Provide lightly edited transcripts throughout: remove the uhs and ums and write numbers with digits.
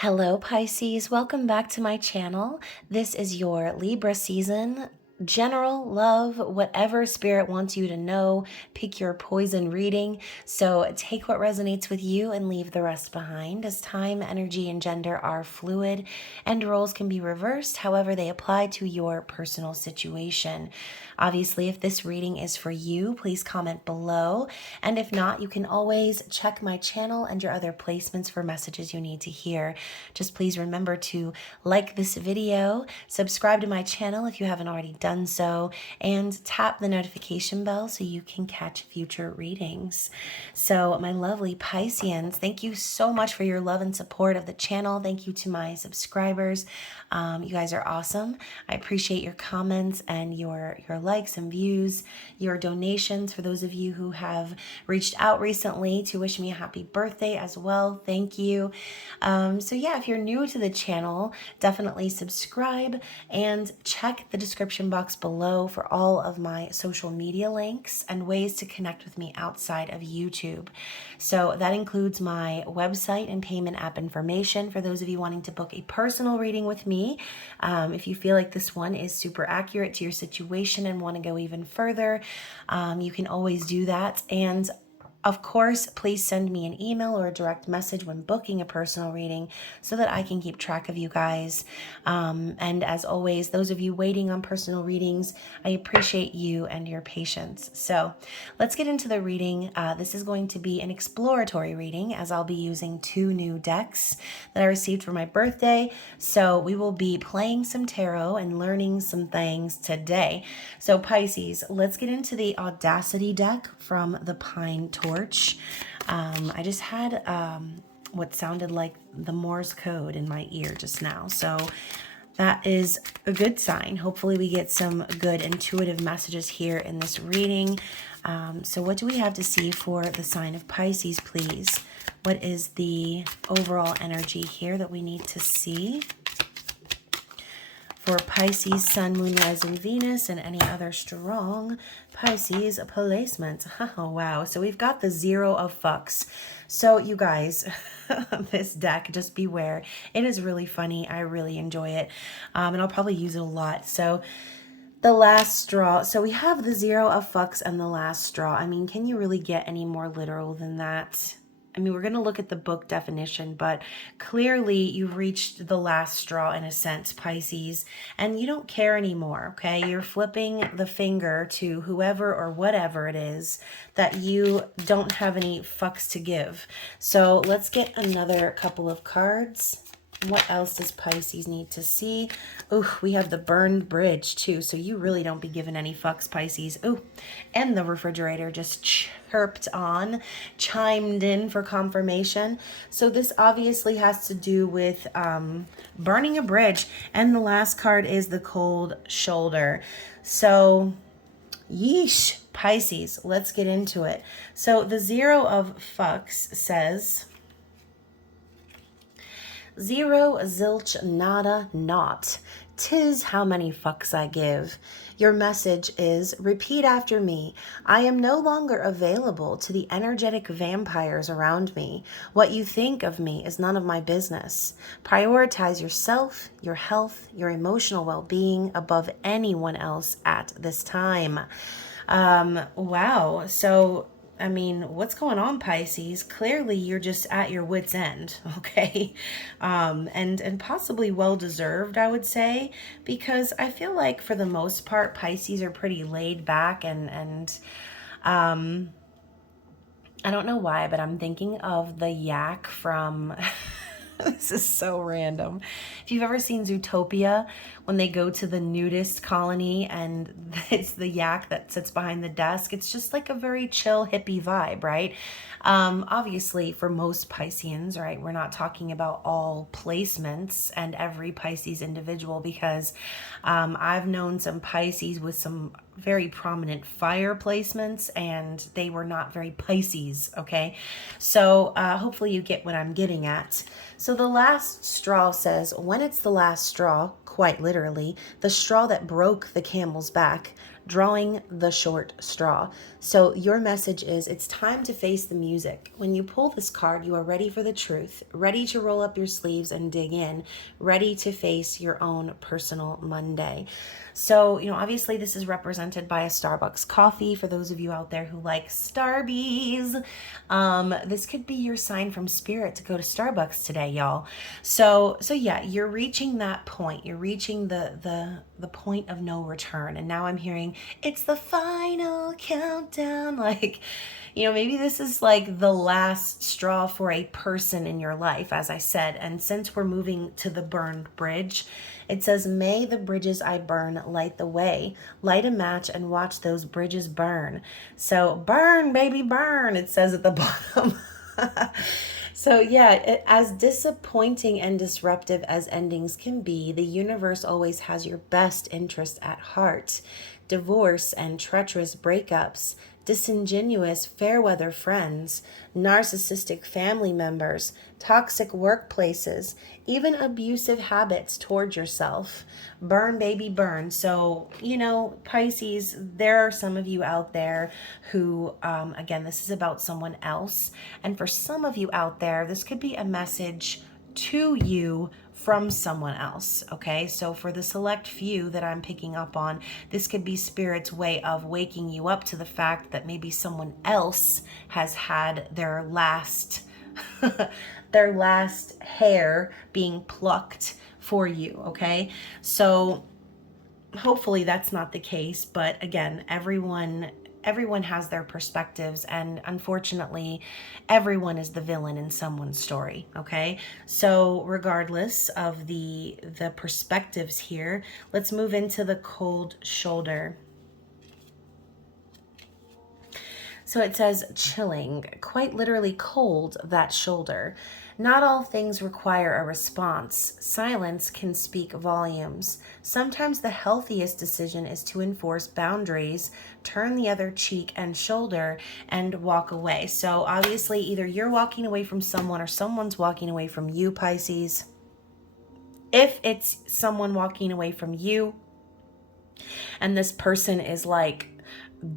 Hello Pisces, welcome back to my channel. This is your Libra season. General love, whatever spirit wants you to know, pick your poison reading. So take what resonates with you and leave the rest behind, as time, energy, and gender are fluid and roles can be reversed however they apply to your personal situation. Obviously, if this reading is for you, please comment below. And if not, you can always check my channel and your other placements for messages you need to hear. Just please remember to like this video, subscribe to my channel if you haven't already done so, and tap the notification bell so you can catch future readings. So my lovely Pisceans, thank you so much for your love and support of the channel. Thank you to my subscribers. You guys are awesome. I appreciate your comments and your likes and views, your donations for those of you who have reached out recently to wish me a happy birthday as well. Thank you. So yeah, if you're new to the channel, definitely subscribe and check the description box below for all of my social media links and ways to connect with me outside of YouTube. So that includes my website and payment app information for those of you wanting to book a personal reading with me. If you feel like this one is super accurate to your situation and want to go even further, you can always do that. And of course, please send me an email or a direct message when booking a personal reading so that I can keep track of you guys. And as always, those of you waiting on personal readings, I appreciate you and your patience. So let's get into the reading. This is going to be an exploratory reading, as I'll be using 2 new decks that I received for my birthday. So we will be playing some tarot and learning some things today. So Pisces, let's get into the Audacity deck from the Pine Torch. I just had what sounded like the Morse code in my ear just now. So that is a good sign. Hopefully we get some good intuitive messages here in this reading. So what do we have to see for the sign of Pisces, please? What is the overall energy here that we need to see for Pisces, Sun, Moon, Rising, Venus, and any other strong Pisces placements? Oh, wow. So we've got the 0 of fucks. So you guys, this deck, just beware. It is really funny. I really enjoy it. And I'll probably use it a lot. So the last straw. So we have the 0 of fucks and the last straw. I mean, can you really get any more literal than that? I mean, we're going to look at the book definition, but clearly you've reached the last straw in a sense, Pisces, and you don't care anymore, okay? You're flipping the finger to whoever or whatever it is that you don't have any fucks to give. So let's get another couple of cards. What else does Pisces need to see? Oh, we have the burned bridge too. So you really don't be giving any fucks, Pisces. Oh, and the refrigerator just chimed in for confirmation. So this obviously has to do with burning a bridge. And the last card is the cold shoulder. So yeesh, Pisces, let's get into it. So the 0 of fucks says, 0 zilch nada naught. 'Tis how many fucks I give. Your message is, repeat after me. I am no longer available to the energetic vampires around me. What you think of me is none of my business. Prioritize yourself, your health, your emotional well-being above anyone else at this time. Wow. So I mean, what's going on, Pisces? Clearly, you're just at your wit's end, okay? And possibly well-deserved, I would say, because I feel like for the most part, Pisces are pretty laid back and I don't know why, but I'm thinking of the yak from... This is so random. If you've ever seen Zootopia, when they go to the nudist colony and it's the yak that sits behind the desk, it's just like a very chill hippie vibe, right? Obviously, for most Pisceans, right, we're not talking about all placements and every Pisces individual, because I've known some Pisces with some very prominent fire placements and they were not very Pisces, okay? So hopefully you get what I'm getting at. So the last straw says, when it's the last straw, quite literally, the straw that broke the camel's back, drawing the short straw. So your message is, it's time to face the music. When you pull this card, you are ready for the truth, ready to roll up your sleeves and dig in, ready to face your own personal Monday. So, obviously this is represented by a Starbucks coffee for those of you out there who like Starbies. This could be your sign from spirit to go to Starbucks today, y'all. So yeah, you're reaching that point. You're reaching the point of no return. And now I'm hearing it's the final countdown. Like, maybe this is like the last straw for a person in your life, as I said. And since we're moving to the burned bridge, it says, may the bridges I burn light the way. Light a match and watch those bridges burn. So burn, baby, burn, it says at the bottom. So yeah, as disappointing and disruptive as endings can be, the universe always has your best interest at heart. Divorce and treacherous breakups, disingenuous fair weather friends, narcissistic family members, toxic workplaces, even abusive habits toward yourself. Burn, baby, burn. So, Pisces, there are some of you out there who, again, this is about someone else. And for some of you out there, this could be a message to you from someone else. Okay, so for the select few that I'm picking up on, this could be Spirit's way of waking you up to the fact that maybe someone else has had their last their last hair being plucked for you. Okay, so hopefully that's not the case, but again, everyone has their perspectives, and unfortunately everyone is the villain in someone's story. Okay, so regardless of the perspectives here, let's move into the cold shoulder. So it says chilling, quite literally cold, that shoulder. Not all things require a response. Silence can speak volumes. Sometimes the healthiest decision is to enforce boundaries, turn the other cheek and shoulder, and walk away. So obviously either you're walking away from someone or someone's walking away from you, Pisces. If it's someone walking away from you and this person is like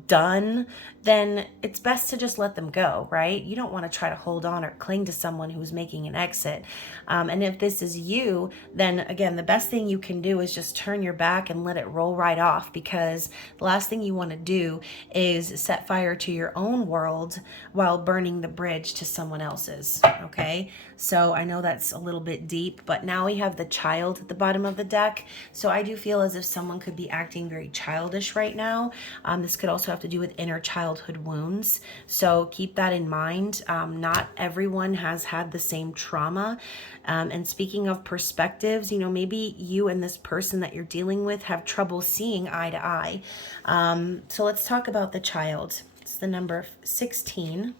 done, then it's best to just let them go, right? You don't want to try to hold on or cling to someone who's making an exit. And if this is you, then again, the best thing you can do is just turn your back and let it roll right off, because the last thing you want to do is set fire to your own world while burning the bridge to someone else's. Okay, so I know that's a little bit deep, but now we have the Child at the bottom of the deck. So I do feel as if someone could be acting very childish right now. This could also have to do with inner childhood wounds. So keep that in mind. Not everyone has had the same trauma. And speaking of perspectives, maybe you and this person that you're dealing with have trouble seeing eye to eye. So let's talk about the Child. It's the number 16.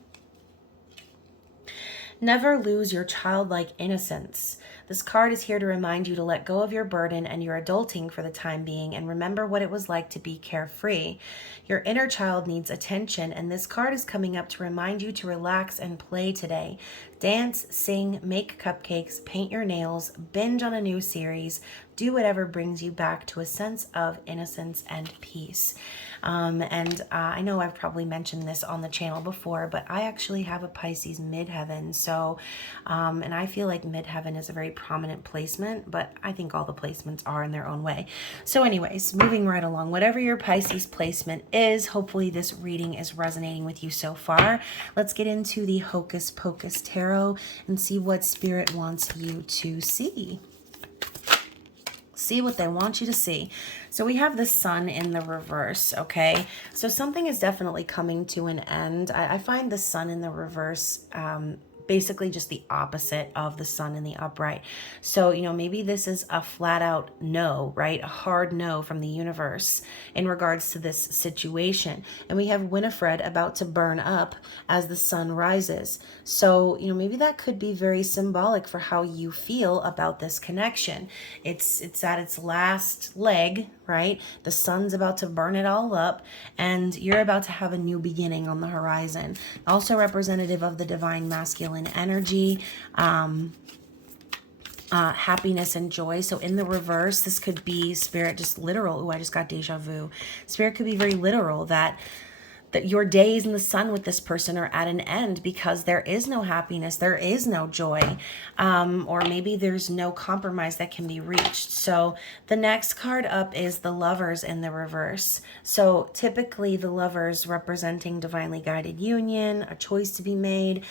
Never lose your childlike innocence. This card is here to remind you to let go of your burden and your adulting for the time being, and remember what it was like to be carefree. Your inner child needs attention, and this card is coming up to remind you to relax and play today. Dance, sing, make cupcakes, paint your nails, binge on a new series, do whatever brings you back to a sense of innocence and peace. I know I've probably mentioned this on the channel before, but I actually have a Pisces midheaven. So, and I feel like midheaven is a very prominent placement, but I think all the placements are in their own way. So anyways, moving right along, whatever your Pisces placement is, hopefully this reading is resonating with you so far. Let's get into the Hocus Pocus Tarot and see what Spirit wants you to see. See what they want you to see. So we have the Sun in the reverse, okay? So something is definitely coming to an end. I find the Sun in the reverse basically just the opposite of the Sun in the upright. So, maybe this is a flat out no, right? A hard no from the universe in regards to this situation. And we have Winifred about to burn up as the sun rises. So, maybe that could be very symbolic for how you feel about this connection. It's at its last leg, right? The sun's about to burn it all up, and you're about to have a new beginning on the horizon. Also representative of the divine masculine energy. happiness and joy. So in the reverse, this could be Spirit just literal. Oh, I just got deja vu. Spirit could be very literal that your days in the sun with this person are at an end because there is no happiness, there is no joy, or maybe there's no compromise that can be reached. So the next card up is the Lovers in the reverse. So typically the Lovers representing divinely guided union, a choice to be made.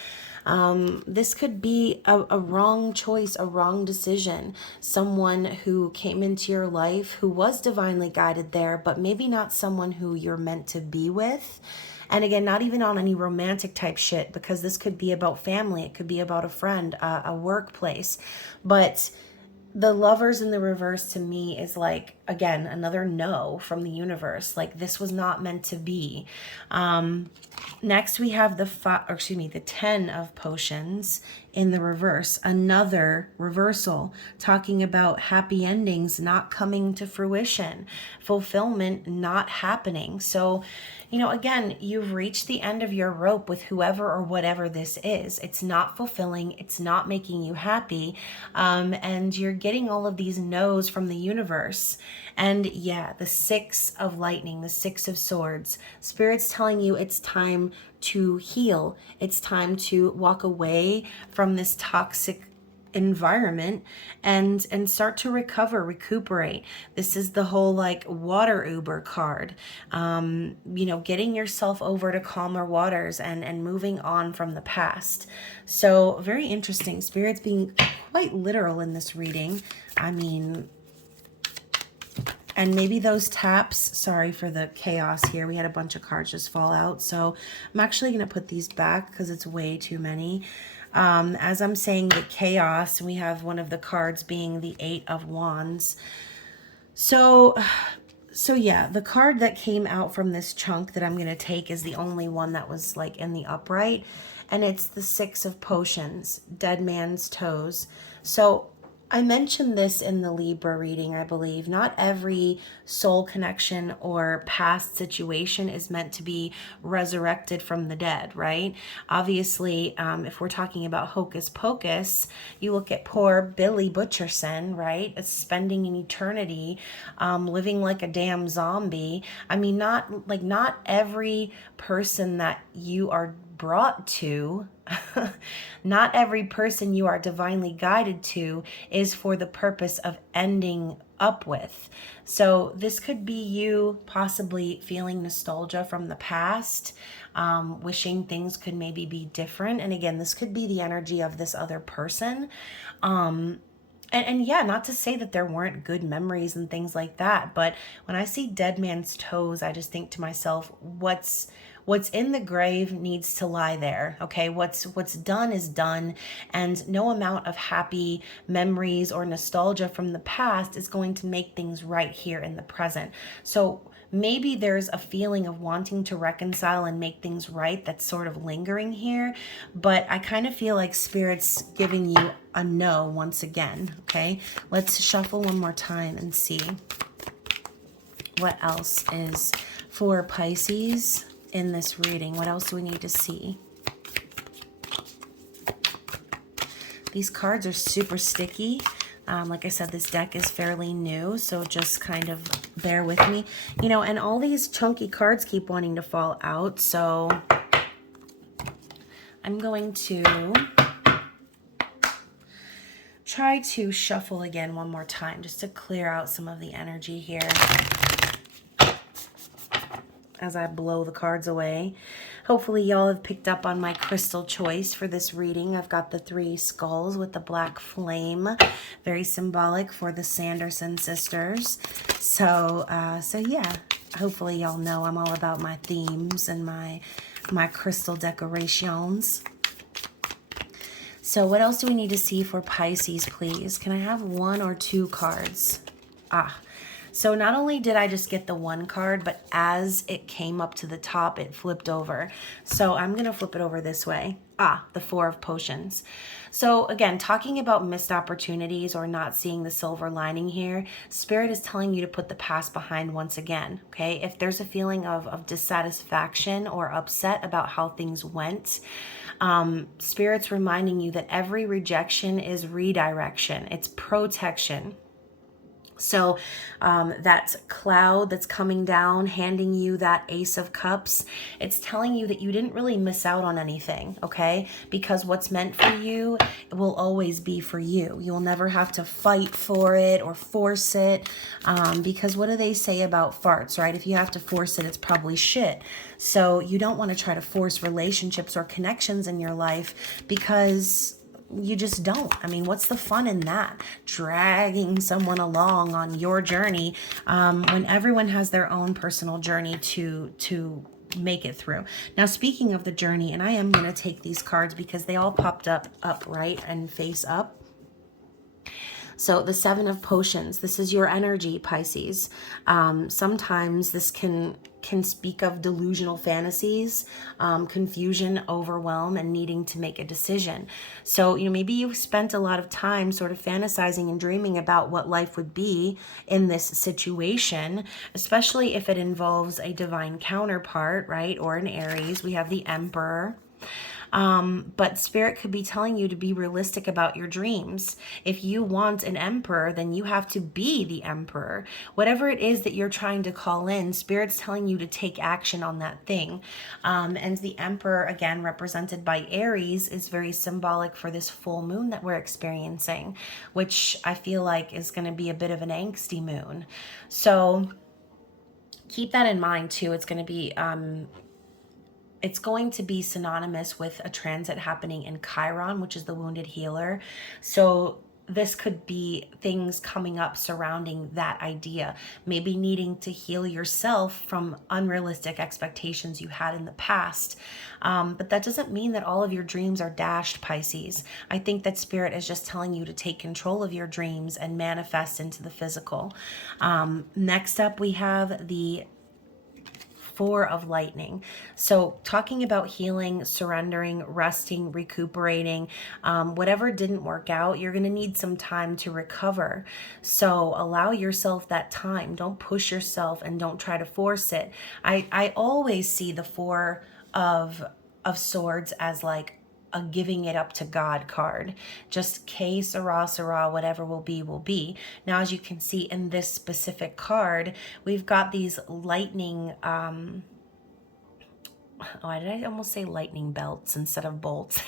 This could be a wrong choice, a wrong decision. Someone who came into your life who was divinely guided there, but maybe not someone who you're meant to be with. And again, not even on any romantic type shit, because this could be about family. It could be about a friend, a workplace. But the Lovers in the reverse to me is like, again, another no from the universe. Like, this was not meant to be. Next we have the 10 of potions in the reverse, another reversal, talking about happy endings not coming to fruition, fulfillment not happening. So, again, you've reached the end of your rope with whoever or whatever this is. It's not fulfilling. It's not making you happy. And you're getting all of these no's from the universe. And yeah, the 6 of lightning, the 6 of swords, Spirit's telling you it's time to heal. It's time to walk away from this toxic environment and start to recuperate. This is the whole like water Uber card, getting yourself over to calmer waters and moving on from the past. So very interesting. Spirit's being quite literal in this reading. And maybe those taps, sorry for the chaos here. We had a bunch of cards just fall out. So I'm actually going to put these back because it's way too many. As I'm saying the chaos, we have one of the cards being the 8 of Wands. So yeah, the card that came out from this chunk that I'm going to take is the only one that was like in the upright. And it's the 6 of Potions, Dead Man's Toes. So I mentioned this in the Libra reading, I believe. Not every soul connection or past situation is meant to be resurrected from the dead, right? Obviously, if we're talking about Hocus Pocus, you look at poor Billy Butcherson, right? It's spending an eternity living like a damn zombie. Not every person that you are brought to, not every person you are divinely guided to is for the purpose of ending up with. So this could be you possibly feeling nostalgia from the past, wishing things could maybe be different. And again, this could be the energy of this other person. And yeah, not to say that there weren't good memories and things like that, but when I see Dead Man's Toes, I just think to myself, what's in the grave needs to lie there, okay? What's done is done, and no amount of happy memories or nostalgia from the past is going to make things right here in the present. So maybe there's a feeling of wanting to reconcile and make things right that's sort of lingering here, but I kind of feel like Spirit's giving you a no once again, okay? Let's shuffle one more time and see what else is for Pisces in this reading. What else do we need to see? These cards are super sticky. Like I said, this deck is fairly new, so just kind of bear with me. And all these chunky cards keep wanting to fall out, so I'm going to try to shuffle again one more time just to clear out some of the energy here as I blow the cards away. Hopefully y'all have picked up on my crystal choice for this reading. I've got the 3 skulls with the black flame, very symbolic for the Sanderson sisters. So yeah, hopefully y'all know I'm all about my themes and my crystal decorations. So what else do we need to see for Pisces, please? Can I have 1 or 2 cards? So not only did I just get the one card, but as it came up to the top, it flipped over. So I'm going to flip it over this way. The Four of Potions. So again, talking about missed opportunities or not seeing the silver lining here, Spirit is telling you to put the past behind once again, okay? If there's a feeling of dissatisfaction or upset about how things went, Spirit's reminding you that every rejection is redirection. It's protection. So that cloud that's coming down, handing you that Ace of Cups, it's telling you that you didn't really miss out on anything, okay? Because what's meant for you will always be for you. You'll never have to fight for it or force it, because what do they say about farts, right? If you have to force it, it's probably shit. So you don't want to try to force relationships or connections in your life, because you just don't. I mean, what's the fun in that? Dragging someone along on your journey, when everyone has their own personal journey to make it through. Now, speaking of the journey, and I am going to take these cards because they all popped up upright and face up. So the Seven of Potions, this is your energy, Pisces. Sometimes this can speak of delusional fantasies, confusion, overwhelm, and needing to make a decision. So, maybe you've spent a lot of time sort of fantasizing and dreaming about what life would be in this situation, especially if it involves a divine counterpart, right? Or an Aries. We have the Emperor. But Spirit could be telling you to be realistic about your dreams. If you want an emperor, then you have to be the emperor. Whatever it is that you're trying to call in, Spirit's telling you to take action on that thing. And the Emperor, again, represented by Aries, is very symbolic for this full moon that we're experiencing, which I feel like is going to be a bit of an angsty moon. So keep that in mind too. It's going to be synonymous with a transit happening in Chiron, which is the wounded healer. So this could be things coming up surrounding that idea, maybe needing to heal yourself from unrealistic expectations you had in the past. But that doesn't mean that all of your dreams are dashed, Pisces. I think that Spirit is just telling you to take control of your dreams and manifest into the physical. Next up, we have the Four of Lightning. So talking about healing, surrendering, resting, recuperating, whatever didn't work out, you're going to need some time to recover. So allow yourself that time. Don't push yourself and don't try to force it. I always see the Four of Swords as like a giving it up to God card. Just que sera, whatever will be, will be. Now, as you can see in this specific card, we've got these lightning, why did I almost say lightning belts instead of bolts?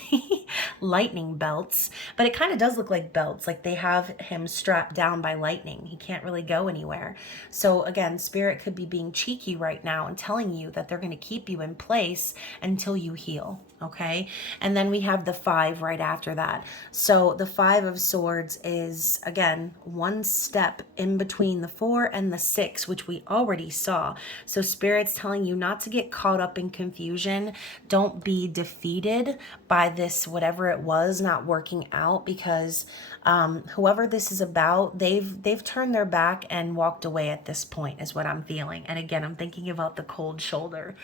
Lightning belts. But it kind of does look like belts, like they have him strapped down by lightning. He can't really go anywhere. So again, Spirit could be being cheeky right now and telling you that they're going to keep you in place until you heal. Okay. And then we have the Five right after that. So the Five of Swords is, again, one step in between the Four and the Six, which we already saw. So Spirit's telling you not to get caught up in confusion. Don't be defeated by this, whatever it was, not working out, because whoever this is about, they've turned their back and walked away at this point, is what I'm feeling. And again, I'm thinking about the cold shoulder.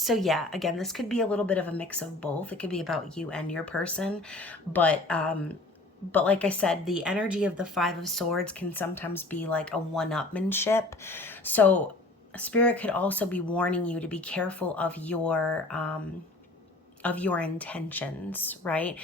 So yeah, again, this could be a little bit of a mix of both. It could be about you and your person, but like I said, the energy of the Five of Swords can sometimes be like a one-upmanship. So Spirit could also be warning you to be careful of your intentions, right?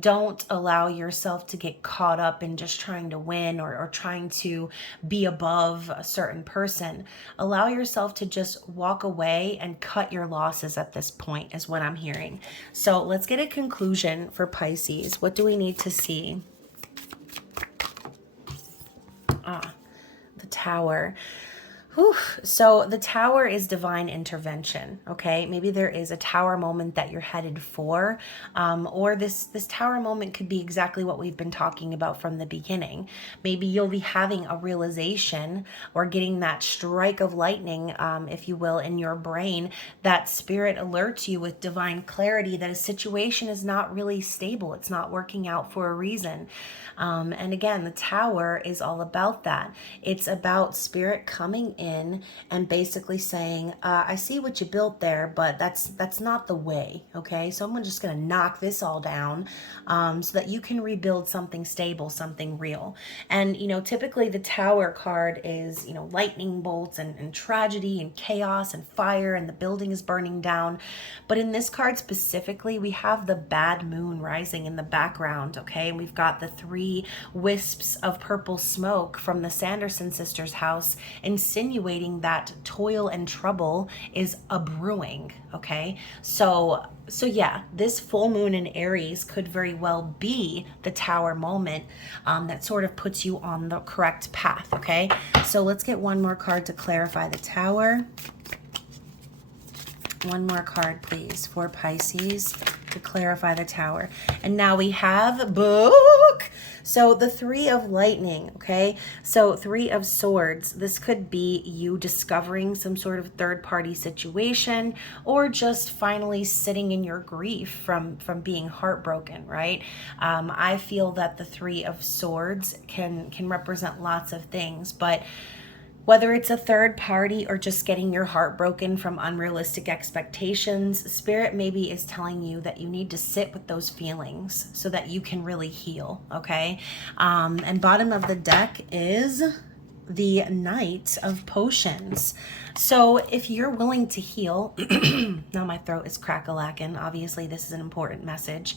Don't allow yourself to get caught up in just trying to win or trying to be above a certain person. Allow yourself to just walk away and cut your losses at this point, is what I'm hearing. So let's get a conclusion for Pisces. What do we need to see? The Tower. Whew. So the tower is divine intervention. Okay, maybe there is a tower moment that you're headed for, or this tower moment could be exactly what we've been talking about from the beginning. Maybe you'll be having a realization or getting that strike of lightning, if you will, in your brain, that spirit alerts you with divine clarity that a situation is not really stable. It's not working out for a reason. And again, the tower is all about that. It's about spirit coming in and basically saying, I see what you built there, but that's not the way. Okay, so I'm just going to knock this all down, so that you can rebuild something stable, something real. And typically the tower card is lightning bolts and tragedy and chaos and fire, and the building is burning down. But in this card specifically, we have the bad moon rising in the background. Okay, and we've got the three wisps of purple smoke from the Sanderson sisters' house, insinuating that toil and trouble is a brewing. Okay, so yeah, this full moon in Aries could very well be the tower moment, that sort of puts you on the correct path. Okay, so let's get one more card to clarify the tower. One more card, please, for Pisces to clarify the tower. And now we have book. So the Three of Lightning, okay? So Three of Swords. This could be you discovering some sort of third-party situation, or just finally sitting in your grief from being heartbroken, right? I feel that the Three of Swords can represent lots of things, but whether it's a third party or just getting your heart broken from unrealistic expectations, Spirit maybe is telling you that you need to sit with those feelings so that you can really heal, okay? And bottom of the deck is the Knight of Potions. So if you're willing to heal, now my throat is crack-a-lackin', obviously this is an important message.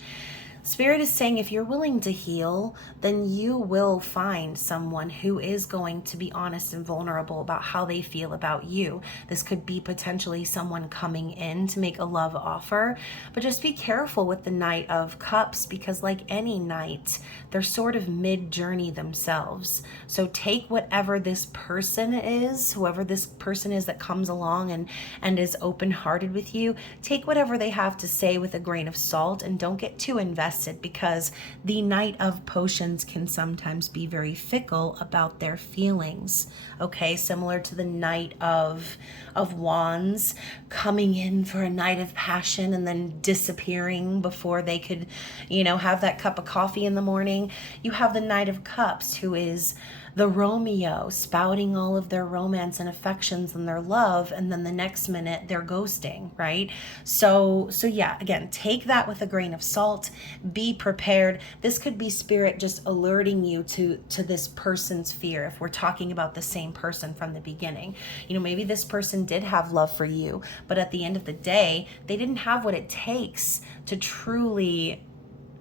Spirit is saying if you're willing to heal, then you will find someone who is going to be honest and vulnerable about how they feel about you. This could be potentially someone coming in to make a love offer, but just be careful with the Knight of Cups, because like any knight, they're sort of mid-journey themselves. So take whatever this person is, whoever this person is that comes along and is open-hearted with you, take whatever they have to say with a grain of salt, and don't get too invested, because the Knight of Potions can sometimes be very fickle about their feelings. Okay, similar to the Knight of Wands coming in for a night of passion and then disappearing before they could, have that cup of coffee in the morning. You have the Knight of Cups, who is the Romeo, spouting all of their romance and affections and their love, and then the next minute they're ghosting, right? So yeah, again, take that with a grain of salt. Be prepared. This could be Spirit just alerting you to this person's fear, if we're talking about the same person from the beginning. Maybe this person did have love for you, but at the end of the day, they didn't have what it takes to truly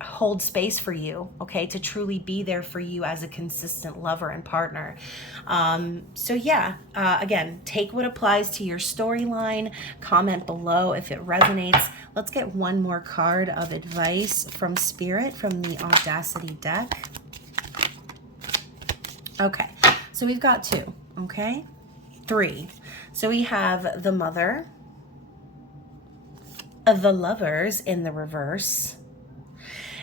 hold space for you, okay, to truly be there for you as a consistent lover and partner. So yeah, again, take what applies to your storyline, comment below if it resonates. Let's get one more card of advice from Spirit from the Audacity deck. Okay, so we've got two, okay, three. So we have the Mother, the Lovers in the reverse,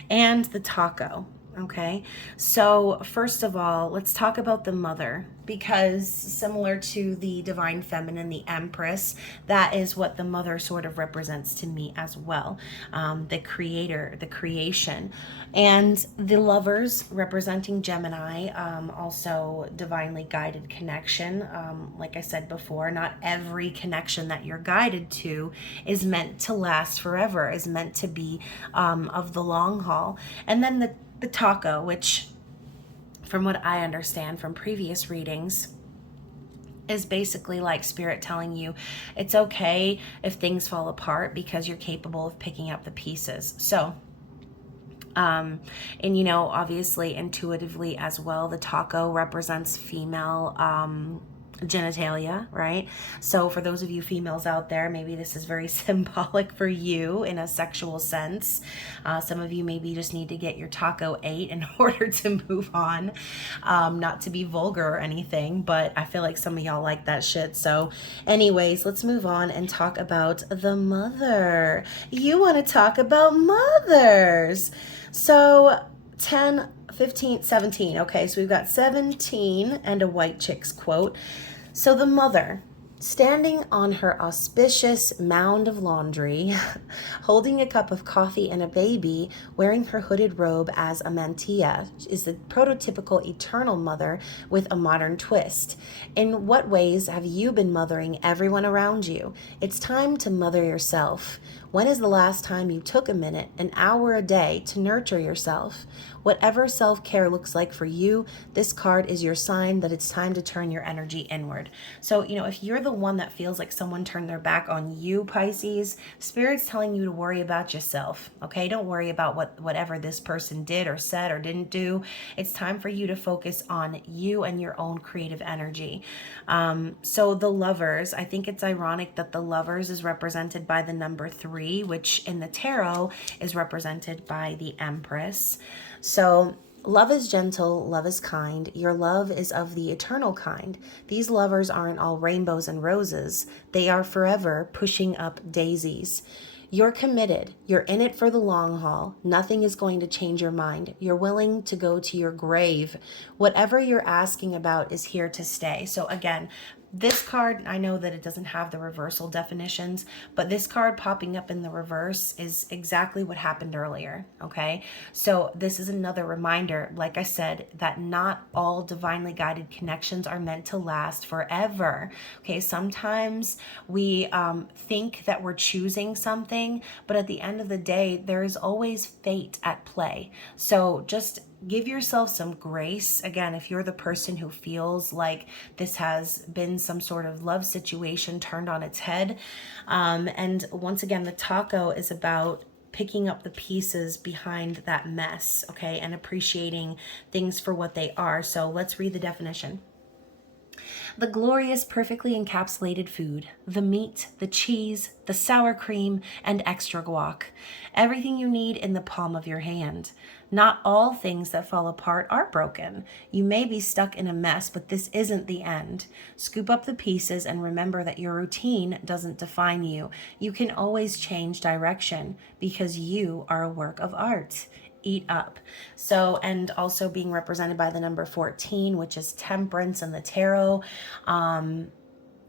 and the Taco. Okay, so first of all, let's talk about the Mother, because similar to the Divine Feminine, the Empress, that is what the Mother sort of represents to me as well. The creator, the creation. And the Lovers representing Gemini, also divinely guided connection. Like I said before, not every connection that you're guided to is meant to last forever, is meant to be of the long haul. And then the Taco, which from what I understand from previous readings, is basically like Spirit telling you it's okay if things fall apart, because you're capable of picking up the pieces. So and obviously intuitively as well, the Taco represents female genitalia, right? So for those of you females out there, maybe this is very symbolic for you in a sexual sense. Some of you maybe just need to get your taco ate in order to move on. Not to be vulgar or anything, but I feel like some of y'all like that shit. So anyways, let's move on and talk about the mother. You want to talk about mothers. So 10, 15, 17. Okay, so we've got 17 and a white chick's quote. So the mother, standing on her auspicious mound of laundry, holding a cup of coffee and a baby, wearing her hooded robe as a mantilla, is the prototypical eternal mother with a modern twist. In what ways have you been mothering everyone around you? It's time to mother yourself. When is the last time you took a minute, an hour a day, to nurture yourself? Whatever self-care looks like for you, this card is your sign that it's time to turn your energy inward. So, if you're the one that feels like someone turned their back on you, Pisces, Spirit's telling you to worry about yourself, okay? Don't worry about whatever this person did or said or didn't do. It's time for you to focus on you and your own creative energy. So the lovers, I think it's ironic that the lovers is represented by the number 3, which in the tarot is represented by the Empress. So love is gentle, love is kind. Your love is of the eternal kind. These lovers aren't all rainbows and roses. They are forever pushing up daisies. You're committed. You're in it for the long haul. Nothing is going to change your mind. You're willing to go to your grave. Whatever you're asking about is here to stay. So again, this card, I know that it doesn't have the reversal definitions, but this card popping up in the reverse is exactly what happened earlier, okay? So this is another reminder, like I said, that not all divinely guided connections are meant to last forever, okay? Sometimes we think that we're choosing something, but at the end of the day, there is always fate at play. So just give yourself some grace. Again, if you're the person who feels like this has been some sort of love situation turned on its head. And once again, the taco is about picking up the pieces behind that mess, okay, and appreciating things for what they are. So let's read the definition. The glorious, perfectly encapsulated food, the meat, the cheese, the sour cream, and extra guac. Everything you need in the palm of your hand. Not all things that fall apart are broken. You may be stuck in a mess, but this isn't the end. Scoop up the pieces and remember that your routine doesn't define you. You can always change direction because you are a work of art. Eat up. So, and also being represented by the number 14, which is temperance in the tarot.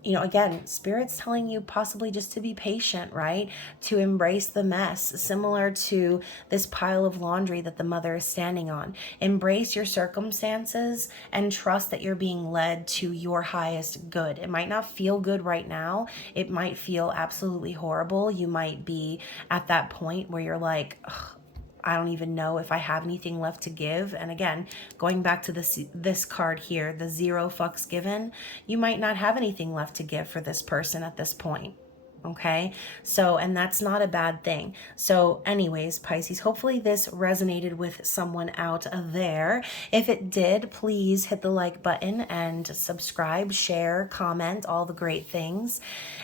Again, Spirit's telling you possibly just to be patient, right? To embrace the mess, similar to this pile of laundry that the mother is standing on. Embrace your circumstances and trust that you're being led to your highest good. It might not feel good right now. It might feel absolutely horrible. You might be at that point where you're like, ugh, I don't even know if I have anything left to give. And again, going back to this card here, the 0 fucks given, you might not have anything left to give for this person at this point. Okay, so, and that's not a bad thing. So anyways, Pisces, hopefully this resonated with someone out there. If it did, please hit the like button and subscribe, share, comment, all the great things.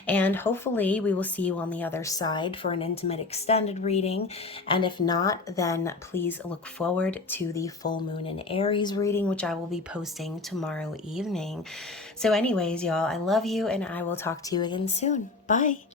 And hopefully we will see you on the other side for an intimate extended reading. And if not, then please look forward to the full moon in Aries reading, which I will be posting tomorrow evening. So anyways, y'all, I love you and I will talk to you again soon. Bye.